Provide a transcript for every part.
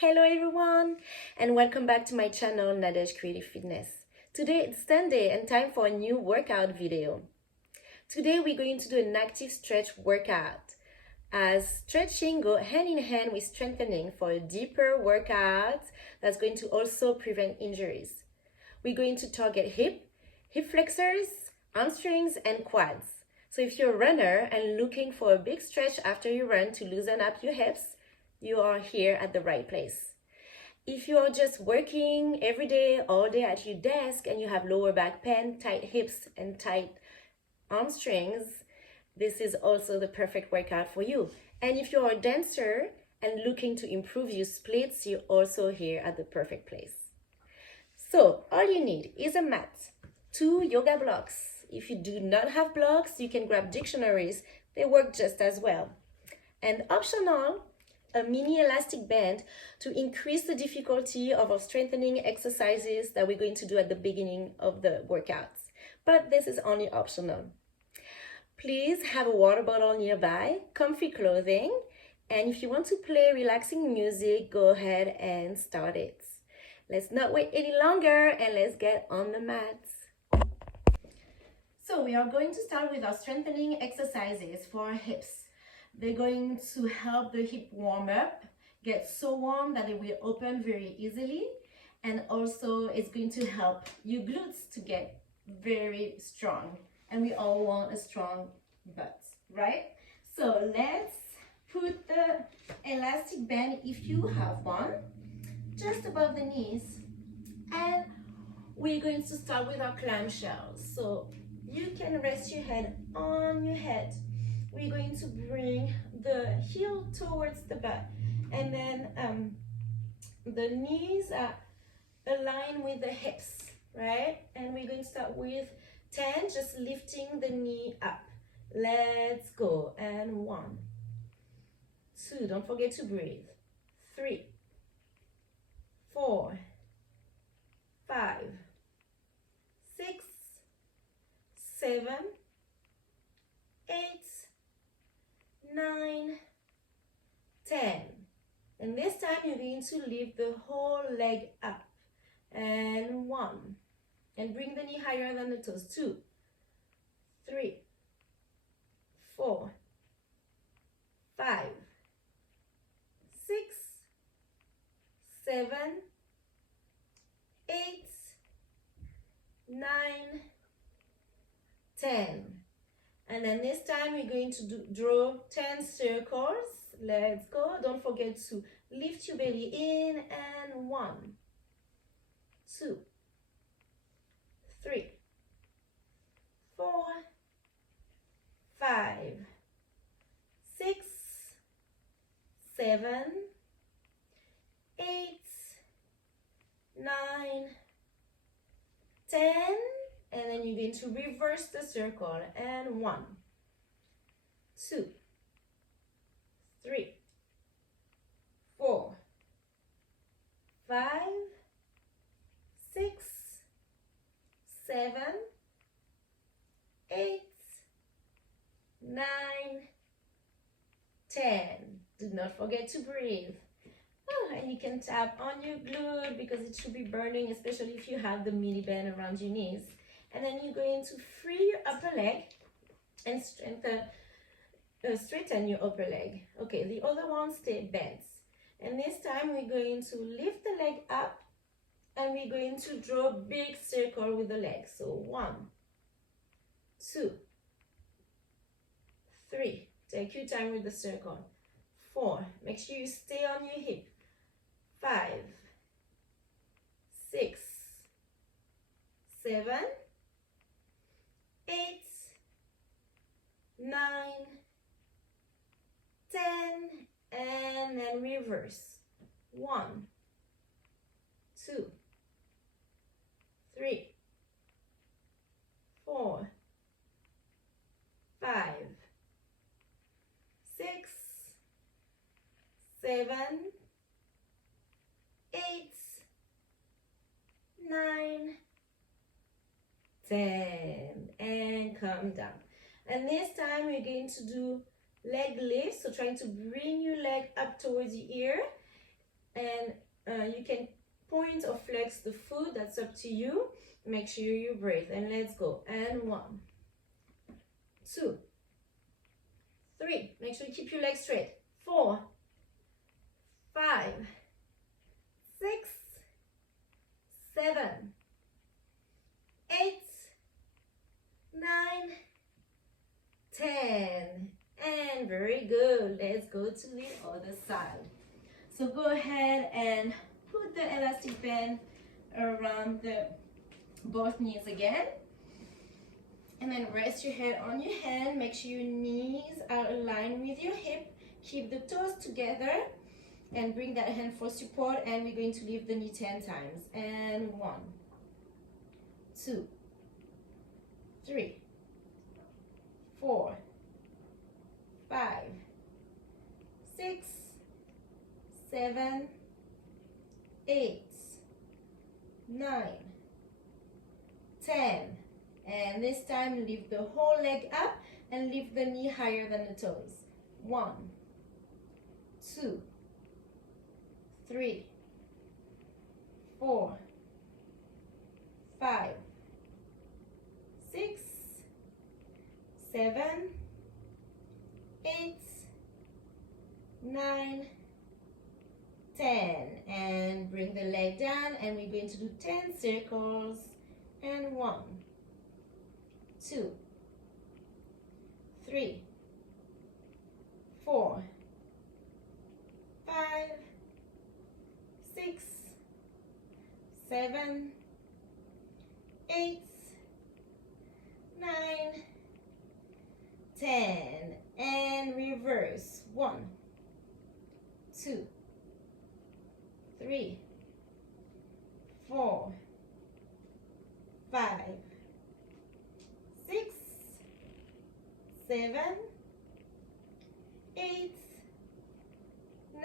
Hello everyone, and welcome back to my channel Nadege Creative Fitness. Today it's Sunday and time for a new workout video. Today we're going to do an active stretch workout, as stretching go hand in hand with strengthening for a deeper workout that's going to also prevent injuries. We're going to target hip flexors, hamstrings, and quads. So if you're a runner and looking for a big stretch after you run to loosen up your hips, you are here at the right place. If you are just working every day, all day at your desk, and you have lower back pain, tight hips, and tight hamstrings, this is also the perfect workout for you. And if you're a dancer and looking to improve your splits, you're also here at the perfect place. So all you need is a mat, 2 yoga blocks. If you do not have blocks, you can grab dictionaries. They work just as well. And optional, a mini elastic band to increase the difficulty of our strengthening exercises that we're going to do at the beginning of the workouts. But this is only optional. Please have a water bottle nearby, comfy clothing, and if you want to play relaxing music, go ahead and start it. Let's not wait any longer and let's get on the mats. So we are going to start with our strengthening exercises for our hips. They're going to help the hip warm up, get so warm that it will open very easily, and also it's going to help your glutes to get very strong. And we all want a strong butt, right? So let's put the elastic band, if you have one, just above the knees, and we're going to start with our clamshells. So you can rest your head on your head. We're going to bring the heel towards the butt, and then the knees are aligned with the hips, right? And we're going to start with 10, just lifting the knee up. Let's go. And 1, 2, don't forget to breathe. 3, 4, 5, 6, 7, 8, 9, 10. And this time you're going to lift the whole leg up. And 1. And bring the knee higher than the toes. 2, 3, 4, 5, 6, 7, 8, 9, 10. And then this time we're going to draw 10 circles. Let's go. Don't forget to lift your belly in. And 1, 2, 3, 4, 5, 6, 7, 8, 9, 10. And then you're going to reverse the circle. And 1, 2, 3, 4, 5, 6, 7, 8, 9, 10. Do not forget to breathe. Oh, and you can tap on your glute because it should be burning, especially if you have the mini band around your knees. And then you're going to free your upper leg and straighten your upper leg. Okay, the other one stay bent. And this time we're going to lift the leg up and we're going to draw a big circle with the leg. So 1, 2, 3. Take your time with the circle. 4. Make sure you stay on your hip. 5, 6, 7, 8, 9, 10, and then reverse. 1, 2, 3, 4, 5, 6, 7, 8, 9, 10, and come down. And this time we're going to do leg lift, so trying to bring your leg up towards your ear and you can point or flex the foot, that's up to you. Make sure you breathe, and let's go. And 1, 2, 3, make sure you keep your legs straight. 4, 5, 6, 7, 8, 9, 10, and very good. Let's go to the other side. So go ahead and put the elastic band around the both knees again, and then rest your head on your hand. Make sure your knees are aligned with your hip. Keep the toes together and bring that hand for support, and we're going to lift the knee 10 times. And 1, 2, 3, 4, 5, 6, 7, 8, 9, 10. And this time lift the whole leg up and lift the knee higher than the toes. 1, 2, 3, 4, 5, 6, 7, 8, 9, 10. And bring the leg down, and we're going to do 10 circles. And 1, 2, 3, 4, 5, 6, 7, 8, 9, 10. And reverse. 1, 2, 3, 4, 5, 6, 7, 8, 9,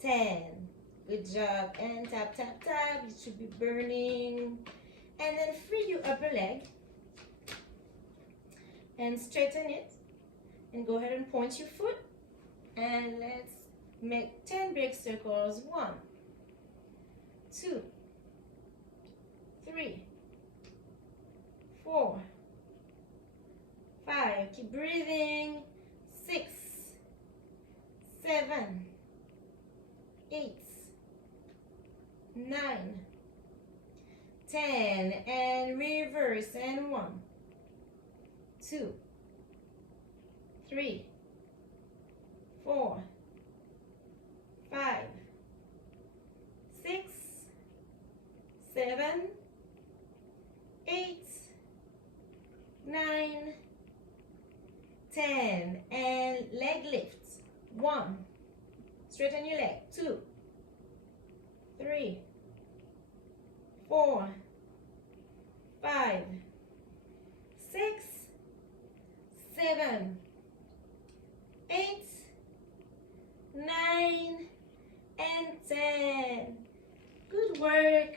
10. Good job. And tap, tap, tap. It should be burning. And then free your upper leg and straighten it. And go ahead and point your foot. And let's make 10 big circles. 1, 2, 3, 4, 5. Keep breathing. 6, 7, 8, 9, 10. And reverse. And 1, 2, 3, 4, 5, 6, 7, 8, 9, 10. And leg lifts. 1, straighten your leg. 2, 3, 4, 5, 6, 7, 8, 9, and 10. Good work.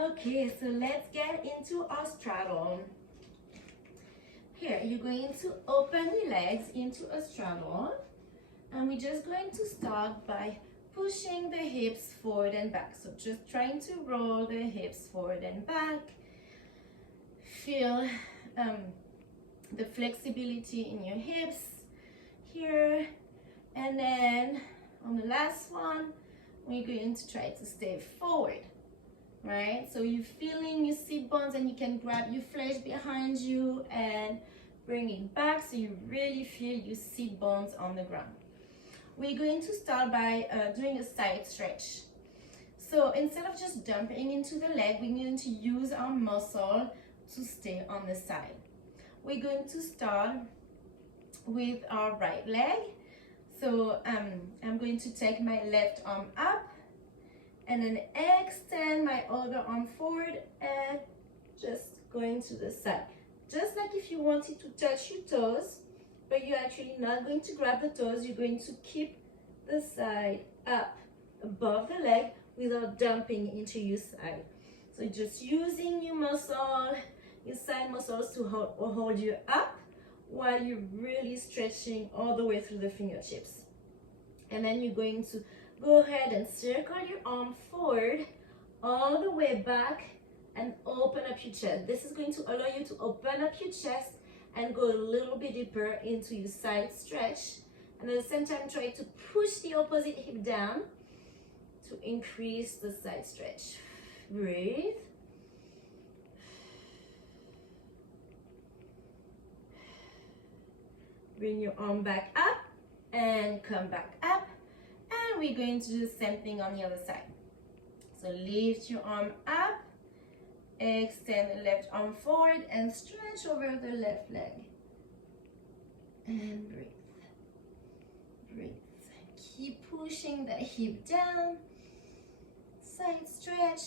Okay, so let's get into our straddle. Here, you're going to open your legs into a straddle, and we're just going to start by pushing the hips forward and back. So just trying to roll the hips forward and back. Feel the flexibility in your hips here. And then on the last one, we're going to try to stay forward, right? So you're feeling your sit bones, and you can grab your flesh behind you and bring it back so you really feel your sit bones on the ground. We're going to start by doing a side stretch. So instead of just dumping into the leg, we're going to use our muscle to stay on the side. We're going to start with our right leg. So I'm going to take my left arm up and then extend my other arm forward and just going to the side. Just like if you wanted to touch your toes, but you're actually not going to grab the toes, you're going to keep the side up above the leg without dumping into your side. So just using your muscle, your side muscles to hold you up while you're really stretching all the way through the fingertips. And then you're going to go ahead and circle your arm forward all the way back and open up your chest. This is going to allow you to open up your chest and go a little bit deeper into your side stretch. And at the same time, try to push the opposite hip down to increase the side stretch. Breathe. Bring your arm back up and come back up. And we're going to do the same thing on the other side. So lift your arm up, extend the left arm forward and stretch over the left leg. And breathe. Breathe. Keep pushing the hip down. Side stretch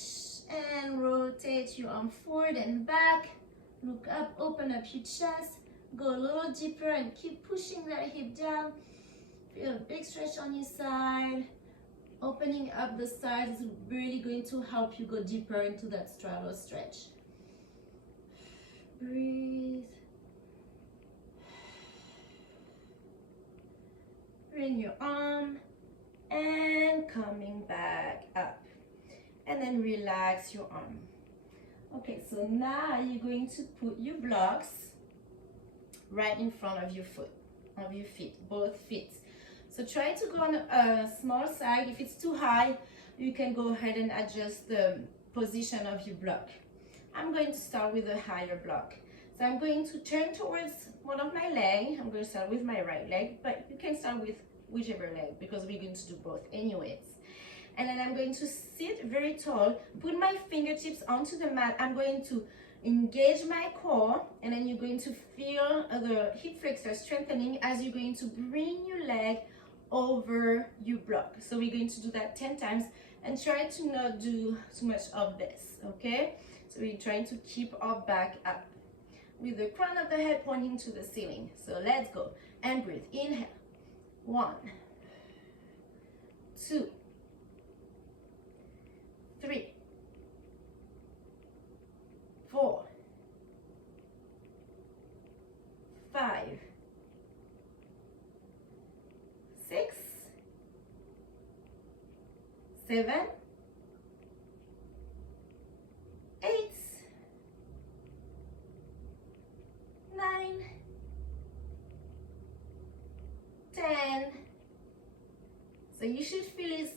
and rotate your arm forward and back. Look up, open up your chest. Go a little deeper and keep pushing that hip down. Feel a big stretch on your side. Opening up the sides is really going to help you go deeper into that straddle stretch. Breathe. Bring your arm and coming back up. And then relax your arm. Okay, so now you're going to put your blocks right in front of your feet, both feet. So try to go on a small side. If it's too high, you can go ahead and adjust the position of your block. I'm going to start with a higher block. So I'm going to turn towards one of my legs. I'm going to start with my right leg, but you can start with whichever leg because we're going to do both anyways. And then I'm going to sit very tall, put my fingertips onto the mat. I'm going to engage my core, and then you're going to feel the hip flexor strengthening as you're going to bring your leg over your block. So we're going to do that 10 times and try to not do too much of this, okay? So we're trying to keep our back up with the crown of the head pointing to the ceiling. So let's go and breathe. Inhale. 1, 2, 3, 4, 5, 6, 7, 8, 9, 10. So you should feel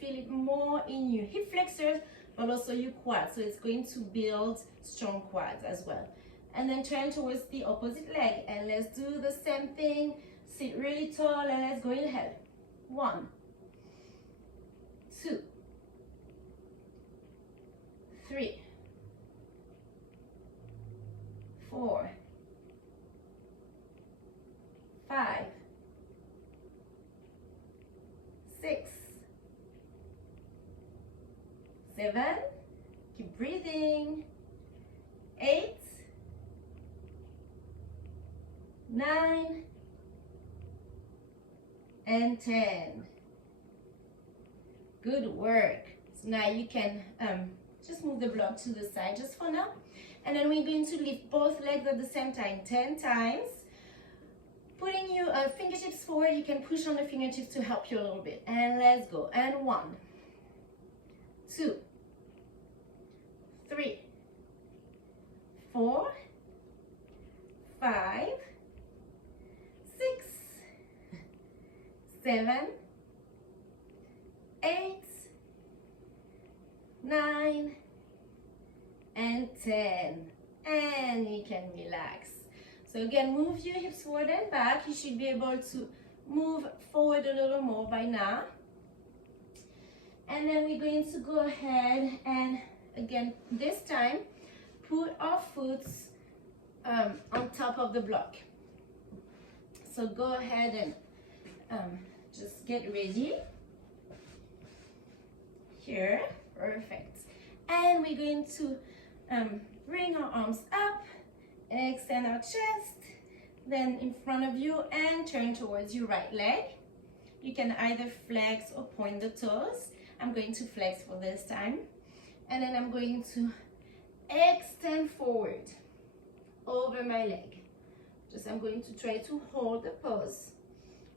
it more in your hip flexors, but also your quads. So it's going to build strong quads as well. And then turn towards the opposite leg. And let's do the same thing. Sit really tall and let's go. Inhale. 1, 2, 3, 4, 5, 6, 7, keep breathing, 8, 9, and 10. Good work. So now you can just move the block to the side just for now. And then we're going to lift both legs at the same time 10 times. Putting your fingertips forward, you can push on the fingertips to help you a little bit. And let's go. And 1, 2, 3, 4, 5, 6, 7, 8, 9, and 10. And you can relax. So again, move your hips forward and back. You should be able to move forward a little more by now. And then we're going to go ahead and again, this time, put our foot on top of the block. So go ahead and just get ready. Here, perfect. And we're going to bring our arms up, extend our chest, then in front of you and turn towards your right leg. You can either flex or point the toes. I'm going to flex for this time. And then I'm going to extend forward over my leg. I'm going to try to hold the pose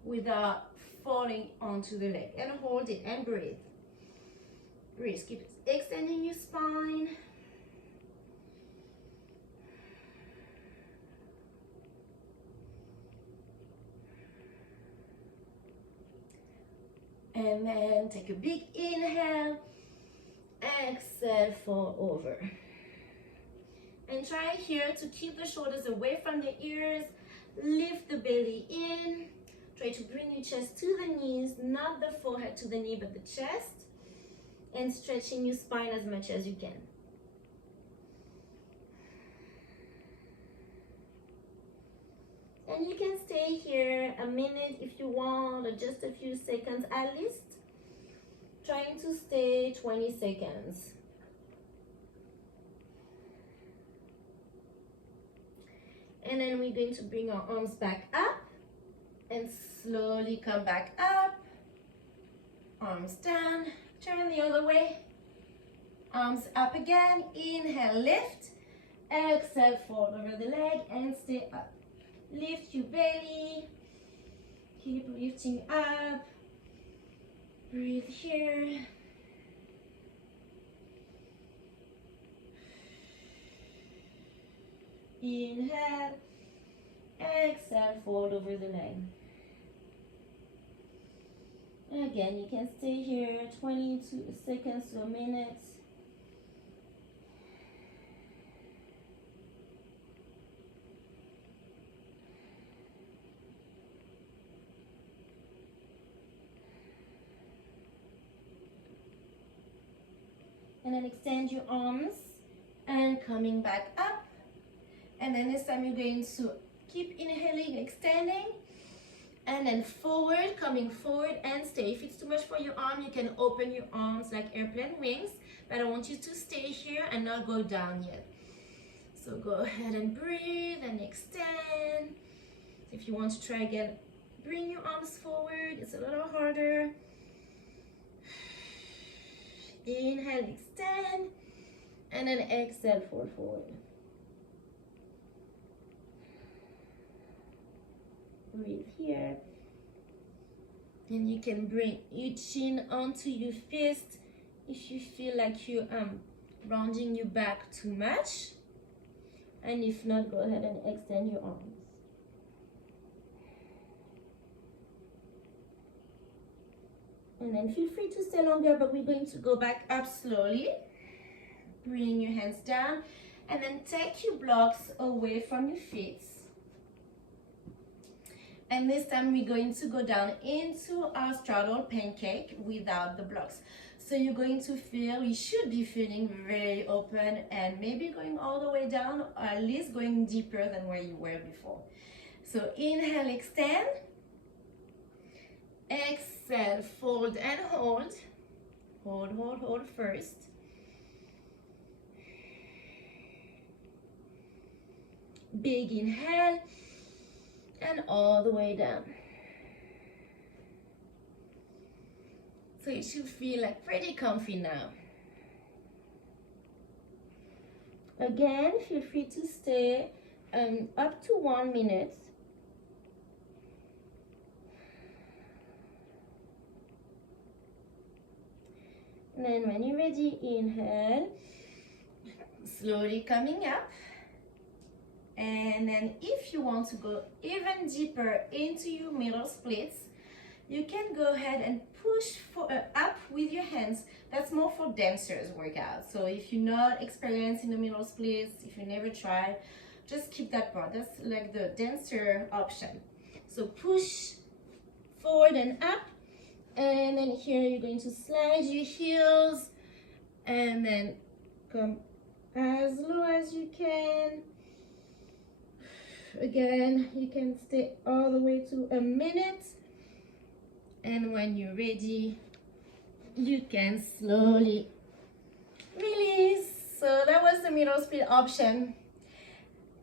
without falling onto the leg. And hold it and breathe. Breathe. Keep extending your spine. And then take a big inhale. Exhale, fall over. And try here to keep the shoulders away from the ears. Lift the belly in. Try to bring your chest to the knees, not the forehead to the knee, but the chest. And stretching your spine as much as you can. And you can stay here a minute if you want, or just a few seconds at least. Trying to stay 20 seconds. And then we're going to bring our arms back up and slowly come back up. Arms down, turn the other way. Arms up again, inhale, lift. Exhale, fold over the leg and stay up. Lift your belly, keep lifting up. Breathe here. Inhale, exhale, fold over the leg. Again, you can stay here 22 seconds to a minute. And then extend your arms and coming back up. And then this time you're going to keep inhaling, extending, and then forward, coming forward and stay. If it's too much for your arm, you can open your arms like airplane wings, but I want you to stay here and not go down yet. So go ahead and breathe and extend. If you want to try again, bring your arms forward. It's a little harder. Inhale, extend, and then exhale, fold forward. Breathe here. And you can bring your chin onto your fist if you feel like you're rounding your back too much. And if not, go ahead and extend your arms. And then feel free to stay longer, but we're going to go back up slowly. Bring your hands down and then take your blocks away from your feet. And this time we're going to go down into our straddle pancake without the blocks. So you're going to feel, you should be feeling very open and maybe going all the way down, or at least going deeper than where you were before. So inhale, extend. Exhale, fold and hold. Hold, hold, hold first. Big inhale. And all the way down. So you should feel like pretty comfy now. Again, feel free to stay up to 1 minute. And then when you're ready, inhale, slowly coming up. And then if you want to go even deeper into your middle splits, you can go ahead and push up with your hands. That's more for dancers workout. So if you're not experienced in the middle splits, if you never tried, just keep that part. That's like the dancer option. So push forward and up. And then here you're going to slide your heels and then come as low as you can. Again, you can stay all the way to a minute, and when you're ready, you can slowly release. So that was the middle split option,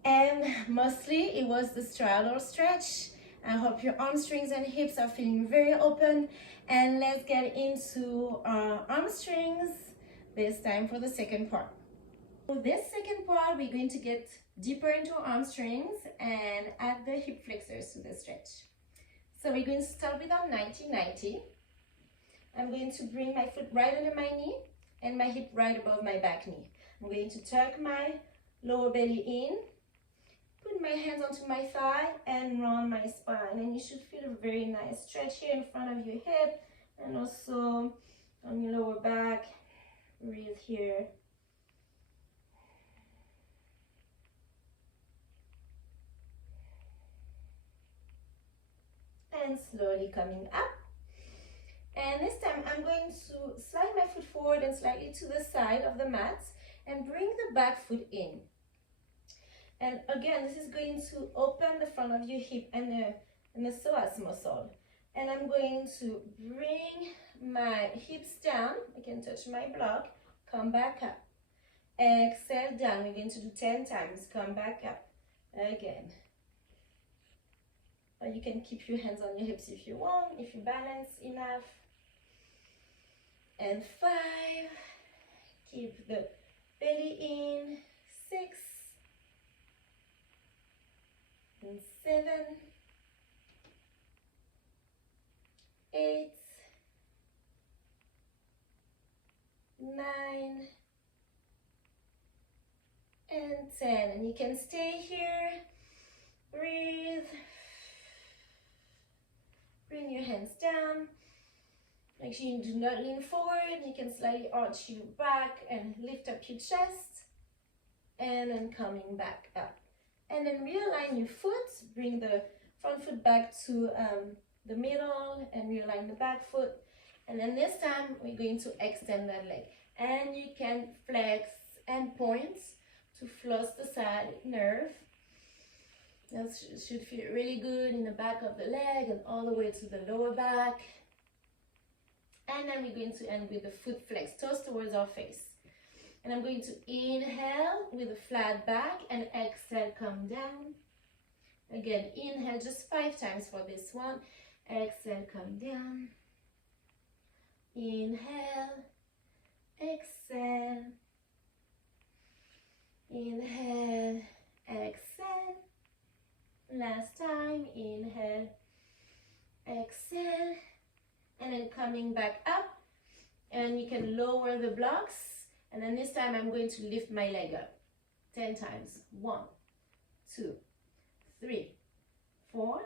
and mostly it was the straddle stretch. I hope your hamstrings and hips are feeling very open, and let's get into our hamstrings this time for the second part. For this second part, we're going to get deeper into our hamstrings and add the hip flexors to the stretch. So we're going to start with our 90-90. I'm going to bring my foot right under my knee and my hip right above my back knee. I'm going to tuck my lower belly in, put my hands onto my thigh and round my spine. And you should feel a very nice stretch here in front of your hip and also on your lower back. Breathe here. And slowly coming up. And this time I'm going to slide my foot forward and slightly to the side of the mat and bring the back foot in. And again, this is going to open the front of your hip and the psoas muscle. And I'm going to bring my hips down. I can touch my block. Come back up. Exhale down. We're going to do 10 times. Come back up. Again. Or you can keep your hands on your hips if you want, if you balance enough. And 5. Keep the belly in. 6. And 7. 8. 9. And 10. And you can stay here. Breathe. Bring your hands down. Make sure you do not lean forward. You can slightly arch your back and lift up your chest. And then coming back up. And then realign your foot. Bring the front foot back to the middle and realign the back foot. And then this time we're going to extend that leg. And you can flex and point to floss the side nerve. That should feel really good in the back of the leg and all the way to the lower back. And then we're going to end with the foot flex, toes towards our face. And I'm going to inhale with a flat back and exhale, come down. Again, inhale just 5 times for this one. Exhale, come down. Inhale, exhale. Inhale, exhale. Last time, inhale, exhale, and then coming back up, and you can lower the blocks, and then this time I'm going to lift my leg up 10 times. 1, 2, 3, 4,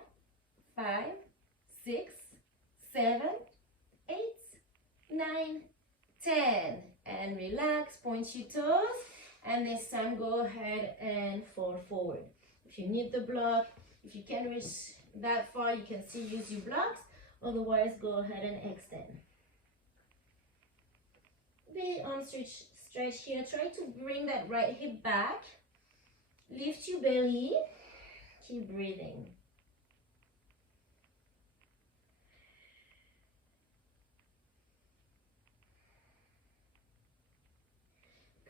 5, 6, 7, 8, 9, 10, and relax, point your toes, and this time go ahead and fall forward. If you need the block, if you can reach that far, you can still use your blocks. Otherwise, go ahead and extend. Big arm stretch here. Try to bring that right hip back. Lift your belly. Keep breathing.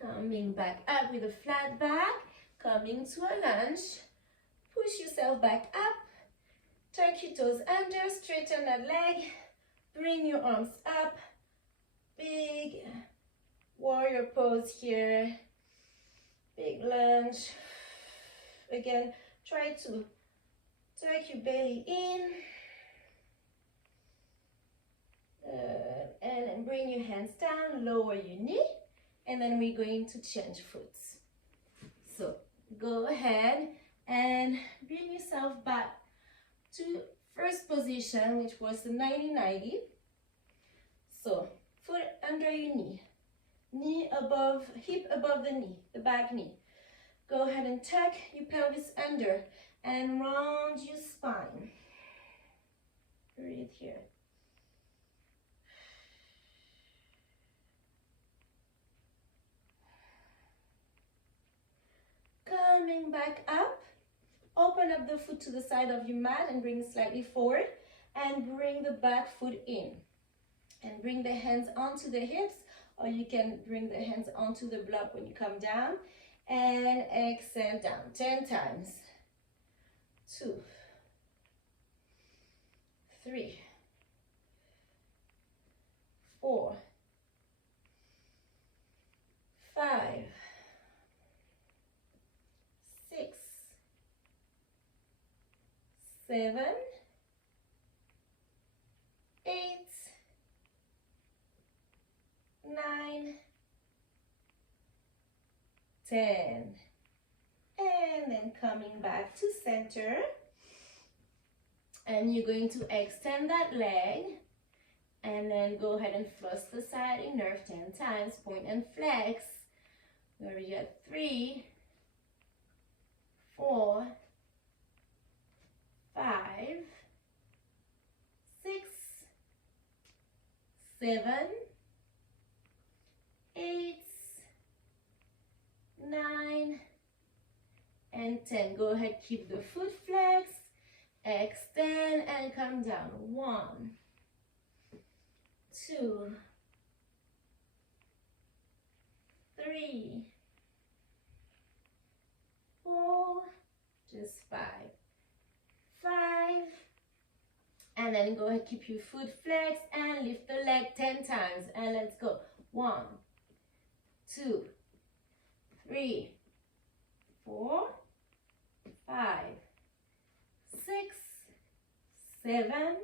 Coming back up with a flat back. Coming to a lunge. Push yourself back up. Tuck your toes under. Straighten that leg. Bring your arms up. Big warrior pose here. Big lunge. Again, try to tuck your belly in. And then bring your hands down. Lower your knee. And then we're going to change foot. So go ahead and bring yourself back to first position, which was the 90-90. So foot under your knee, knee above, hip above the knee, the back knee. Go ahead and tuck your pelvis under and round your spine. Breathe here. Coming back up, open up the foot to the side of your mat and bring slightly forward and bring the back foot in. And bring the hands onto the hips, or you can bring the hands onto the block when you come down. And exhale down 10 times. 2, 3, 4, 5, 6, 7, 10. And then coming back to center. And you're going to extend that leg. And then go ahead and floss the side in nerve 10 times. Point and flex. We're already at 3, 4, 5, 6, 7, 8, 9, and 10. Go ahead, keep the foot flex, extend and come down. 1, 2, 3, 4, just 5, and then go ahead, keep your foot flex and lift the leg 10 times, and let's go. 1, 2, 3, 4, 5, 6, 7,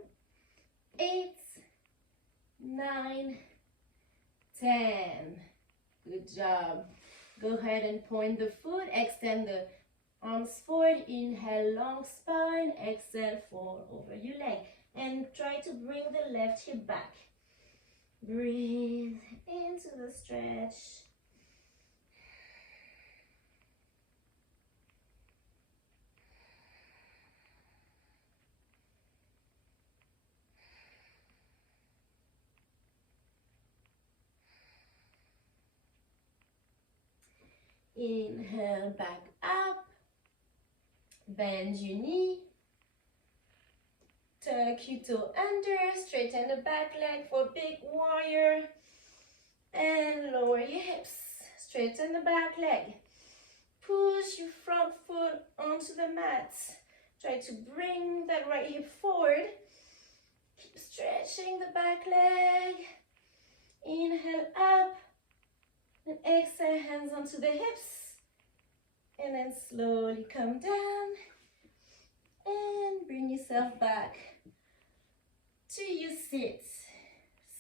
8, 9, 10. Good job. Go ahead and point the foot, extend the arms forward, inhale long spine, exhale forward over your leg, and try to bring the left hip back. Breathe into the stretch. Inhale back up, bend your knee, tuck your toe under, straighten the back leg for big warrior, and lower your hips, straighten the back leg, push your front foot onto the mat, try to bring that right hip forward, keep stretching the back leg, inhale up, and exhale, hands onto the hips, and then slowly come down and bring yourself back to your sit.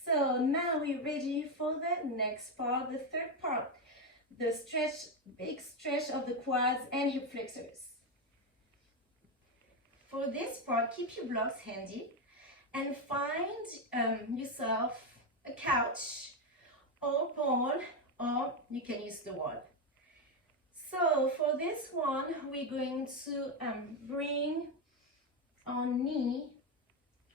So now we're ready for the next part, the third part, the stretch, big stretch of the quads and hip flexors. For this part, keep your blocks handy and find yourself a couch or pole, or you can use the wall. So for this one, we're going to bring our knee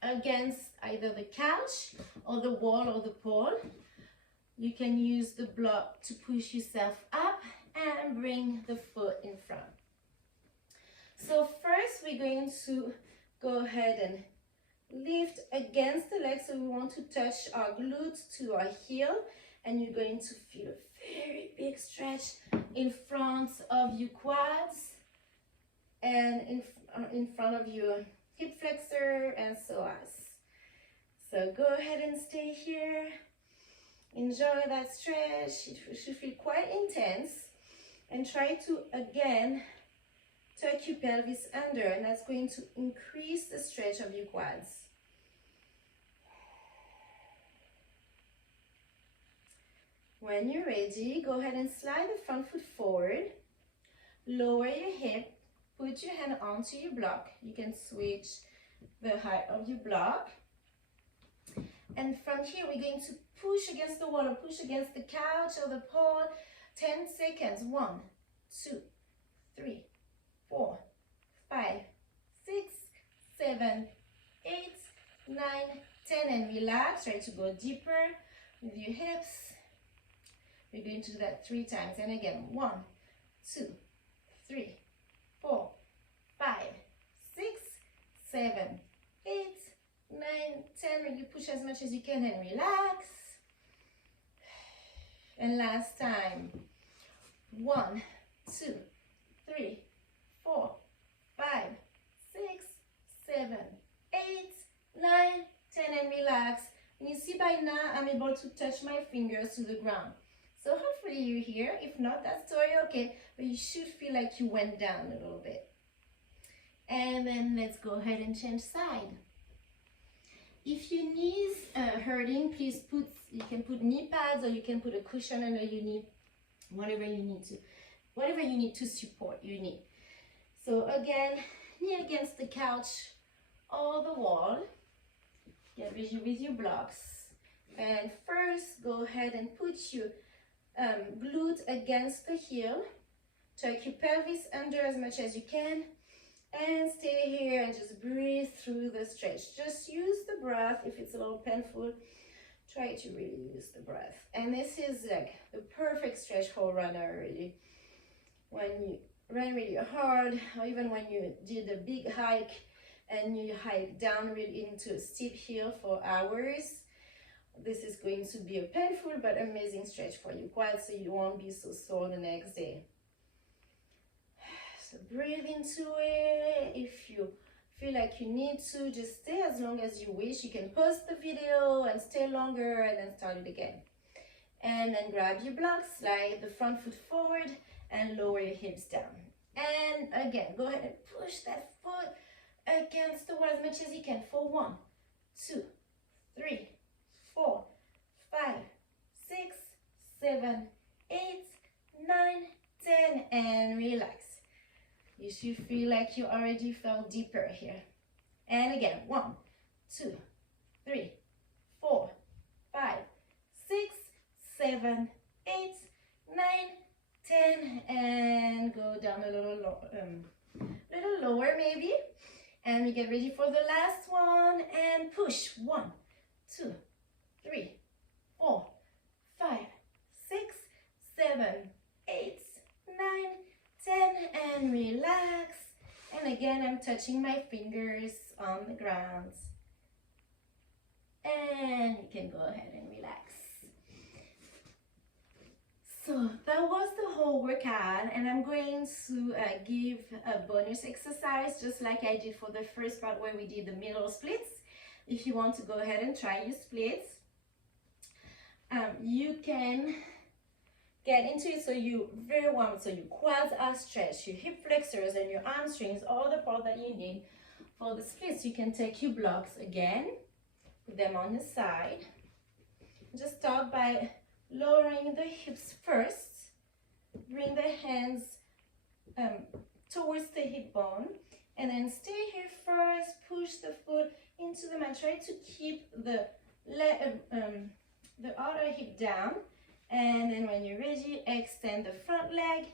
against either the couch or the wall or the pole. You can use the block to push yourself up and bring the foot in front. So first we're going to go ahead and lift against the leg. So we want to touch our glutes to our heel, and you're going to feel a very big stretch in front of your quads and in front of your hip flexor and psoas. So go ahead and stay here. Enjoy that stretch. It should feel quite intense. And try to, again, tuck your pelvis under, and that's going to increase the stretch of your quads. When you're ready, go ahead and slide the front foot forward, lower your hip, put your hand onto your block. You can switch the height of your block. And from here, we're going to push against the wall or push against the couch or the pole. 10 seconds. 1, 2, 3, 4, 5, 6, 7, 8, 9, 10. And relax. Try to go deeper with your hips. We're going to do that 3 times. And again, 1, 2, 3, 4, 5, 6, 7, 8, 9, 10. Really push as much as you can and relax. And last time. 1, 2, 3, 4, 5, 6, 7, 8, 9, 10. And relax. And you see by now I'm able to touch my fingers to the ground. So hopefully you're here. If not, that's totally okay. But you should feel like you went down a little bit. And then let's go ahead and change side. If your knees are hurting, please you can put knee pads, or you can put a cushion under your knee, whatever you need to. whatever you need to support your knee. So again, knee against the couch or the wall. Get ready with your blocks. And first, go ahead and put your glute against the heel. Tuck your pelvis under as much as you can. And stay here and just breathe through the stretch. Just use the breath. If it's a little painful, try to really use the breath. And this is like the perfect stretch for a runner, really. When you run really hard, or even when you did a big hike and you hike down really into a steep hill for hours, this is going to be a painful but amazing stretch for your quads, so you won't be so sore the next day. So breathe into it. If you feel like you need to, just stay as long as you wish. You can pause the video and stay longer and then start it again. And then grab your blocks, slide the front foot forward and lower your hips down. And again, go ahead and push that foot against the wall as much as you can for 1, 2, 3, 4, 5, 6, 7, 8, 9, 10, and relax. You should feel like you already fell deeper here. And again, 1, 2, 3, 4, 5, 6, 7, 8, 9, 10, and go down a little lower maybe. And we get ready for the last one and push. 1, 2, 3, 4, 5, 6, 7, 8, 9, 10, and relax. And again, I'm touching my fingers on the ground. And you can go ahead and relax. So that was the whole workout, and I'm going to give a bonus exercise just like I did for the first part where we did the middle splits. If you want to go ahead and try your splits, you can get into it so you very warm, so your quads are stretched, your hip flexors and your hamstrings, all the part that you need for the splits. You can take your blocks again, put them on the side. Just start by lowering the hips first. Bring the hands towards the hip bone, and then stay here first. Push the foot into the mat. Try to keep the other hip down, and then when you're ready, extend the front leg.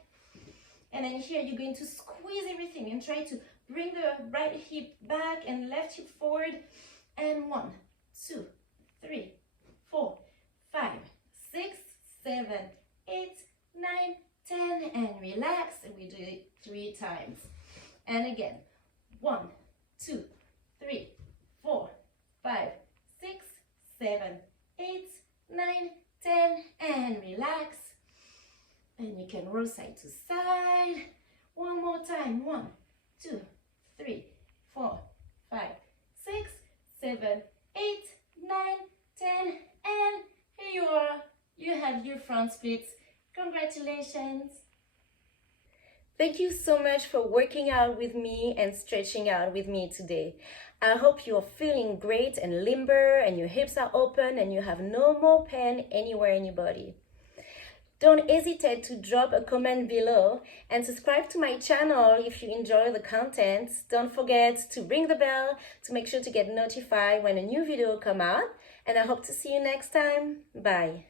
And then here you're going to squeeze everything and try to bring the right hip back and left hip forward. And 1, 2, 3, 4, 5, 6, 7, 8, 9, 10, and relax. And we do it 3 times. And again, 1, 2, 3, 4, 5, 6, 7, 8, 9, 10, and relax. And you can roll side to side. One more time. 1, 2, 3, 4, 5, 6, 7, 8, 9, 10, and here you are. You have your front splits. Congratulations. Thank you so much for working out with me and stretching out with me today. I hope you're feeling great and limber and your hips are open and you have no more pain anywhere in your body. Don't hesitate to drop a comment below and subscribe to my channel if you enjoy the content. Don't forget to ring the bell to make sure to get notified when a new video comes out. And I hope to see you next time. Bye.